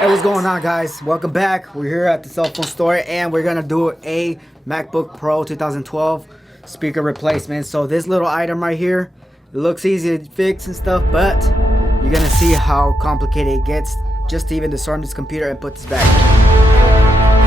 Hey, what's going on, guys? Welcome back. We're here at the cell phone store and we're gonna do a MacBook Pro 2012 speaker replacement. So this little item right here, it looks easy to fix and stuff, but you're gonna see how complicated it gets just to even disarm this computer and put this back.